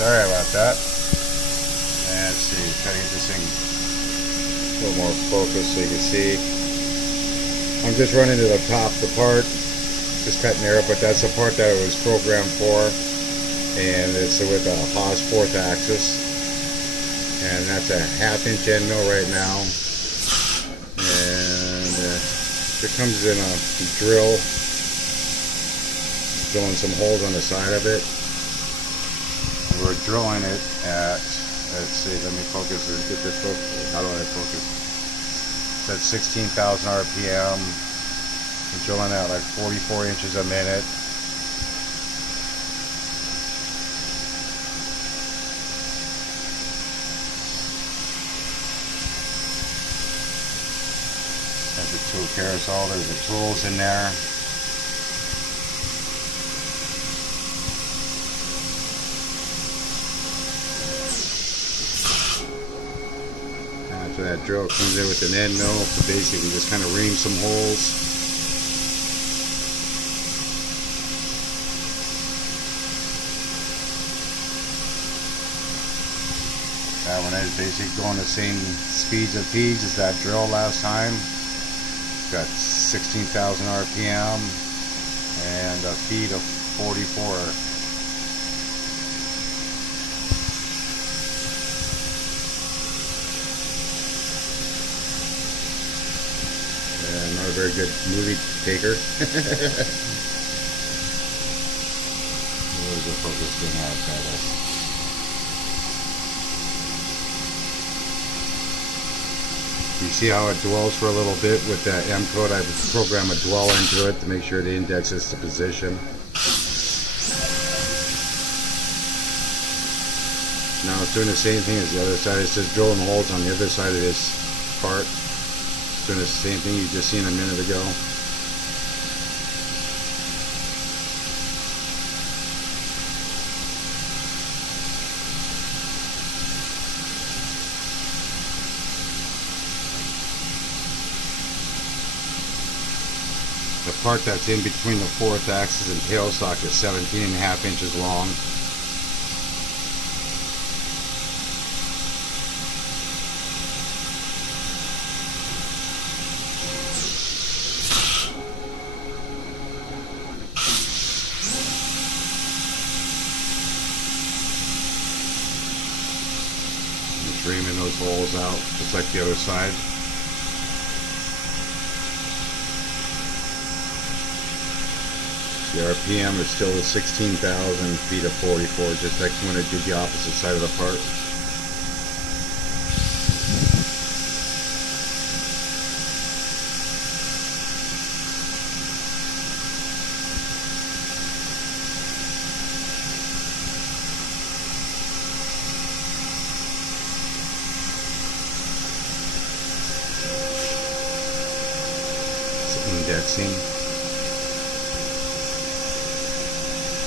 sorry about that. And let's see, try to get this thing a little more focused so you can see. I'm just running to the top of the part, just cutting there, but that's the part that it was programmed for, and it's with a Haas 4th axis, and that's a 1/2 inch end mill right now, and it comes in a drill, drilling some holes on the side of it. We're drilling it at, let's see, let me focus, get this focus, how do I focus? It's at 16,000 RPM. We're drilling at like 44 inches a minute. There's a tool carousel, there's the tools in there. After that drill comes in with an end mill to basically just kind of ream some holes. That one is basically going the same speeds of feeds as that drill last time. Got 16,000 RPM and a feed of 44. Not a very good movie taker. Where's the focus thing out better? You see how it dwells for a little bit with that M code? I program a dwell into it to make sure it indexes the position. Now it's doing the same thing as the other side. It's just drilling holes on the other side of this part. Doing the same thing you just seen a minute ago. The part that's in between the 4th axis and tailstock is 17.5 inches long. Reaming those holes out just like the other side. The RPM is still at 16,000 feet of 44, just like when I did the opposite side of the part. Indexing.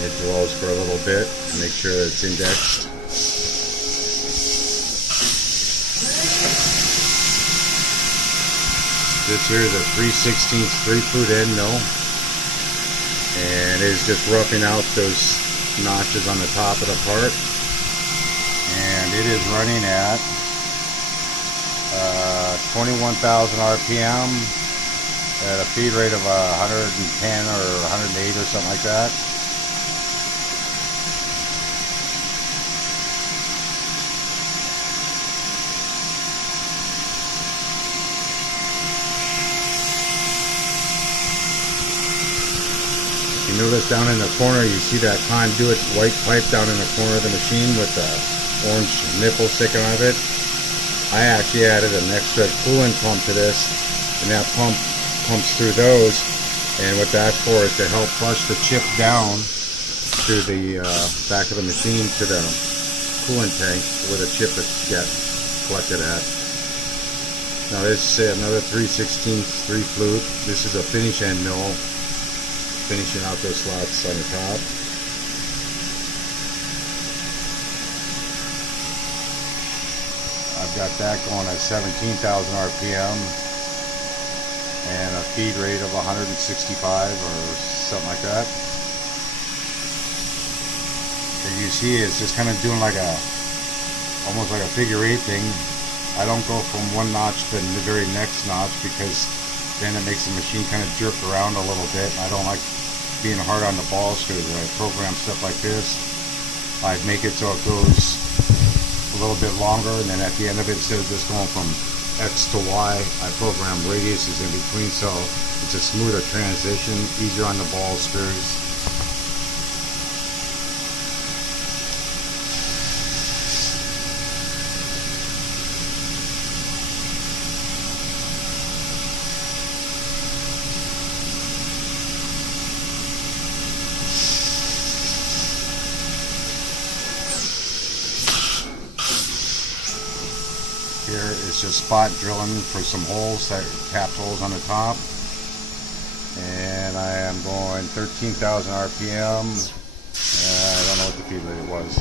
It dwells for a little bit to make sure that it's indexed. This here is a 3/16 3-foot end mill, and it is just roughing out those notches on the top of the part, and it is running at 21,000 RPM. At a feed rate of 110 or 108 or something like that. You notice down in the corner, you see that conduit white pipe down in the corner of the machine with the orange nipple sticking out of it. I actually added an extra coolant pump to this, and that pump pumps through those, and what that's for is to help flush the chip down to the back of the machine to the coolant tank where the chip is collected at. Now this is another 3/16 3-flute. This is a finish end mill, finishing out those slots on the top. I've got that going at 17,000 RPM. And a feed rate of 165 or something like that. As you see, it's just kind of doing like a, almost like a figure eight thing. I don't go from one notch to the very next notch because then it makes the machine kind of jerk around a little bit. I don't like being hard on the ball screws. I program stuff like this. I make it so it goes a little bit longer, and then at the end of it, instead of just going from X to Y, I program radiuses in between, so it's a smoother transition, easier on the ball screws. Here is just spot drilling for some holes, that tapped holes on the top. And I am going 13,000 RPM. I don't know what the feed rate was.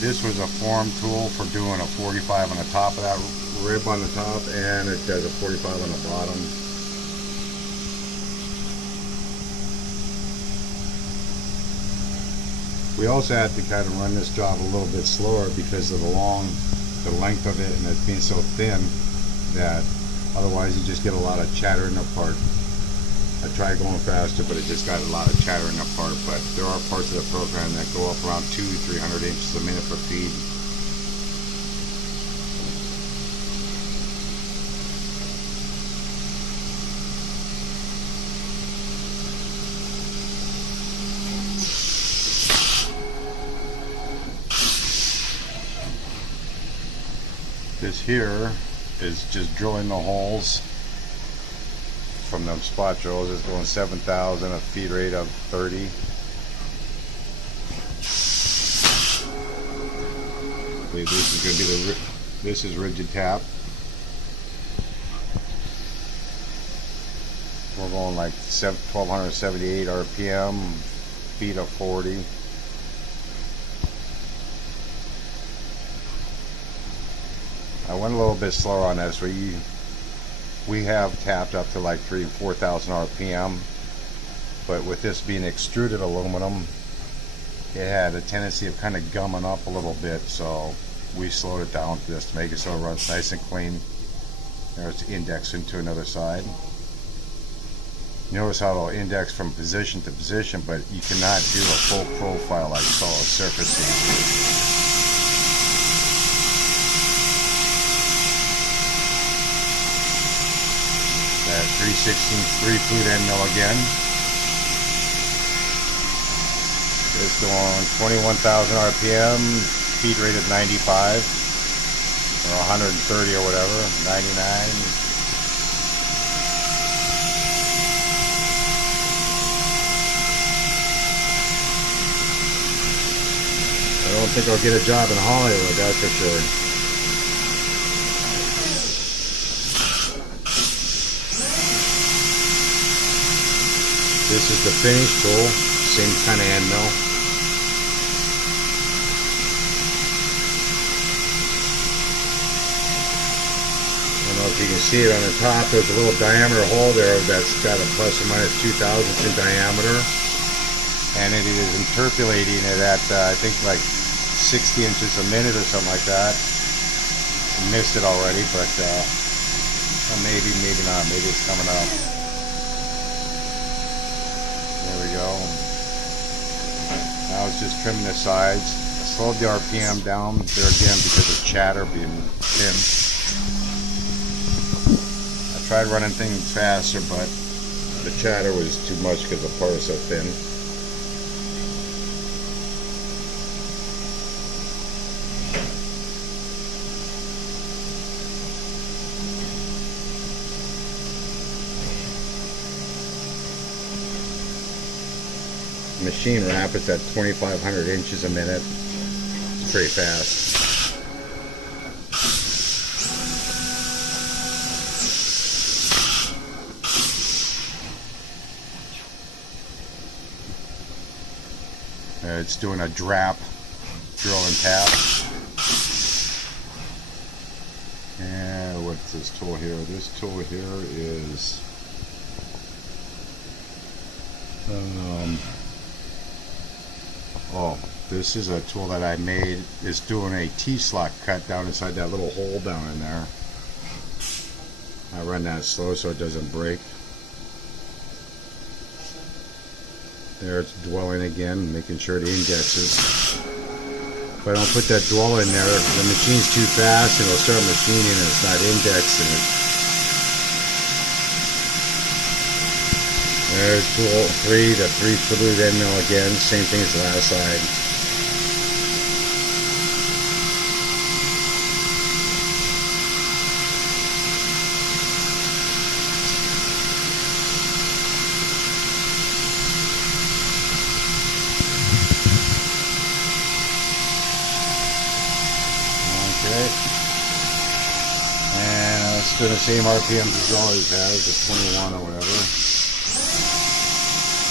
This was a form tool for doing a 45 on the top of that rib on the top, and it does a 45 on the bottom. We also had to kind of run this job a little bit slower because of the length of it, and it being so thin that otherwise you just get a lot of chattering apart. I tried going faster, but it just got a lot of chattering apart. But there are parts of the program that go up around 200-300 inches a minute for feed. This here is just drilling the holes from them spot drills. It's going 7,000, a feed rate of 30. I believe this is going to be this is rigid tap. We're going like 1278 RPM, feet of 40. I went a little bit slower on this. We have tapped up to like 3,000 and 4,000 RPM, but with this being extruded aluminum, it had a tendency of kind of gumming up a little bit, so we slowed it down just to make it so it runs nice and clean. There's index into another side. Notice how it'll index from position to position, but you cannot do a full profile like solid surfacing. At 3/16 3-foot end mill again. It's going 21,000 RPM, feed rate of 95 or 130 or whatever, 99. I don't think I'll get a job in Hollywood, that's for sure. This is the finish tool, same kind of end mill. I don't know if you can see it on the top. There's a little diameter hole there that's got a plus or minus 2 thousandths in diameter, and it is interpolating it at I think like 60 inches a minute or something like that. I missed it already, but maybe not. Maybe it's coming up. There we go. Now it's just trimming the sides. I slowed the RPM down there again because of chatter being thin. I tried running things faster, but the chatter was too much because the part is so thin. Machine wrap is at 2,500 inches a minute. It's pretty fast. It's doing a drap, drill and tap. And what's this tool here? This tool here is Um, oh, this is a tool that I made. It's doing a T-slot cut down inside that little hole down in there. I run that slow so it doesn't break. There it's dwelling again, making sure it indexes. If I don't put that dwell in there, the machine's too fast and it'll start machining and it's not indexing it. There's tool 3, the 3 end mill again, same thing as the last side. Okay, and it's doing the same RPMs as it always has, the 21 or whatever.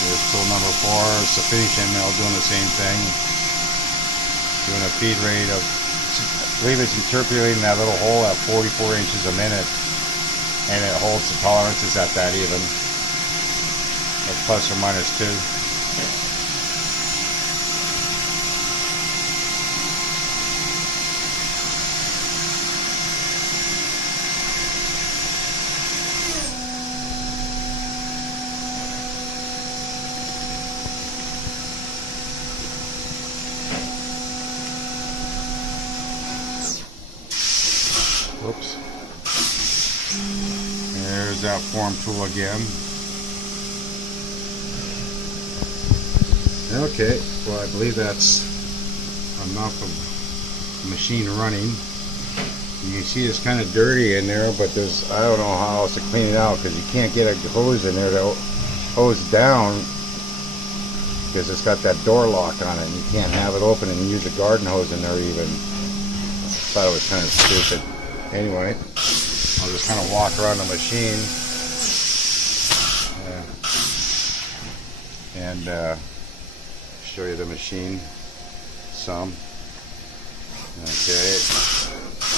There's tool number 4, it's the finish end mill doing the same thing. Doing a feed rate of, I believe it's interpolating that little hole at 44 inches a minute, and it holds the tolerances at that even, at plus or minus 2. Whoops. There's that form tool again. Okay, well I believe that's enough of the machine running. You can see it's kind of dirty in there, but there's, I don't know how else to clean it out because you can't get a hose in there to hose down because it's got that door lock on it and you can't have it open and use a garden hose in there even. Thought it was kind of stupid. Anyway, I'll just kind of walk around the machine and show you the machine some. Okay,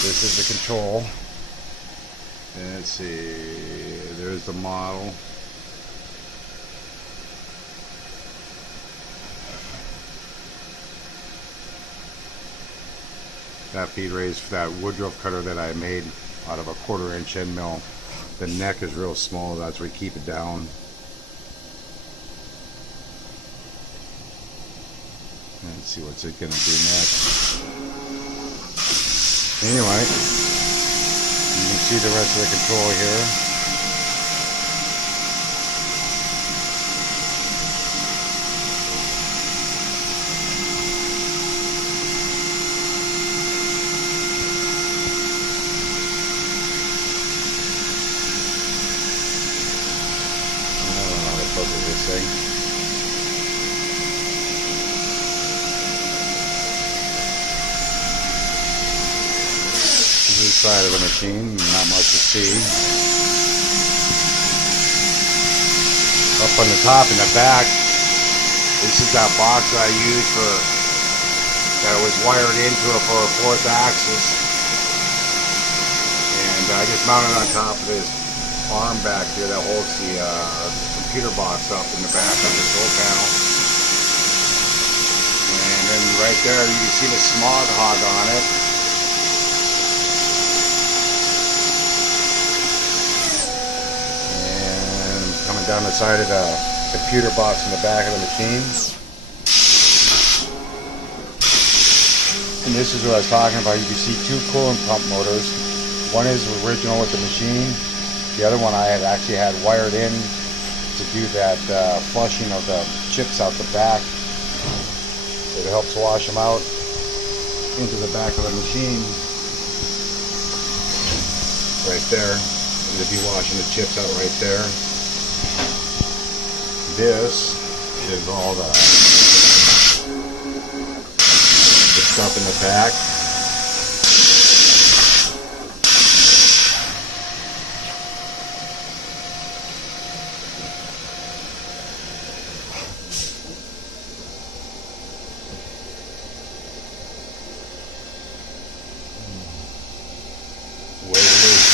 this is the control. Let's see, there's the model. That feed raise for that Woodruff cutter that I made out of a 1/4 inch end mill. The neck is real small, that's where we keep it down. Let's see what's it gonna do next. Anyway, you can see the rest of the control here. This thing. This is the side of the machine, not much to see. Up on the top and the back, this is that box I used for, that was wired into it for a 4th axis. And I just mounted on top of this arm back here that holds the computer box up in the back of the control panel. And then right there you can see the smog hog on it. And coming down the side of the computer box in the back of the machine. And this is what I was talking about. You can see 2 coolant pump motors. One is original with the machine. The other one I had actually had wired in to do that flushing of the chips out the back. It helps wash them out into the back of the machine. Right there. It'll be washing the chips out right there. This is all the stuff in the back.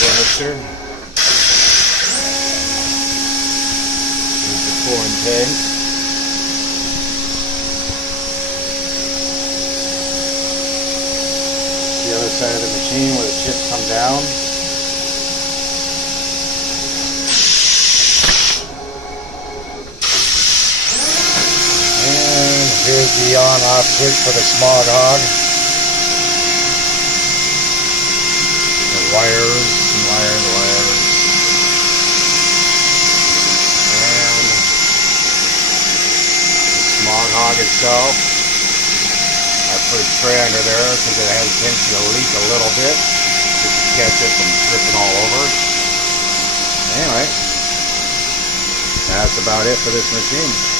Faster. Here's the cooling tank. side of the machine where the chips come down. And here's the on-off switch for the Smog Hog. The wires. And the Smog Hog itself. I put a tray under there because it has a tendency to leak a little bit, just to catch it from dripping all over. Anyway, that's about it for this machine.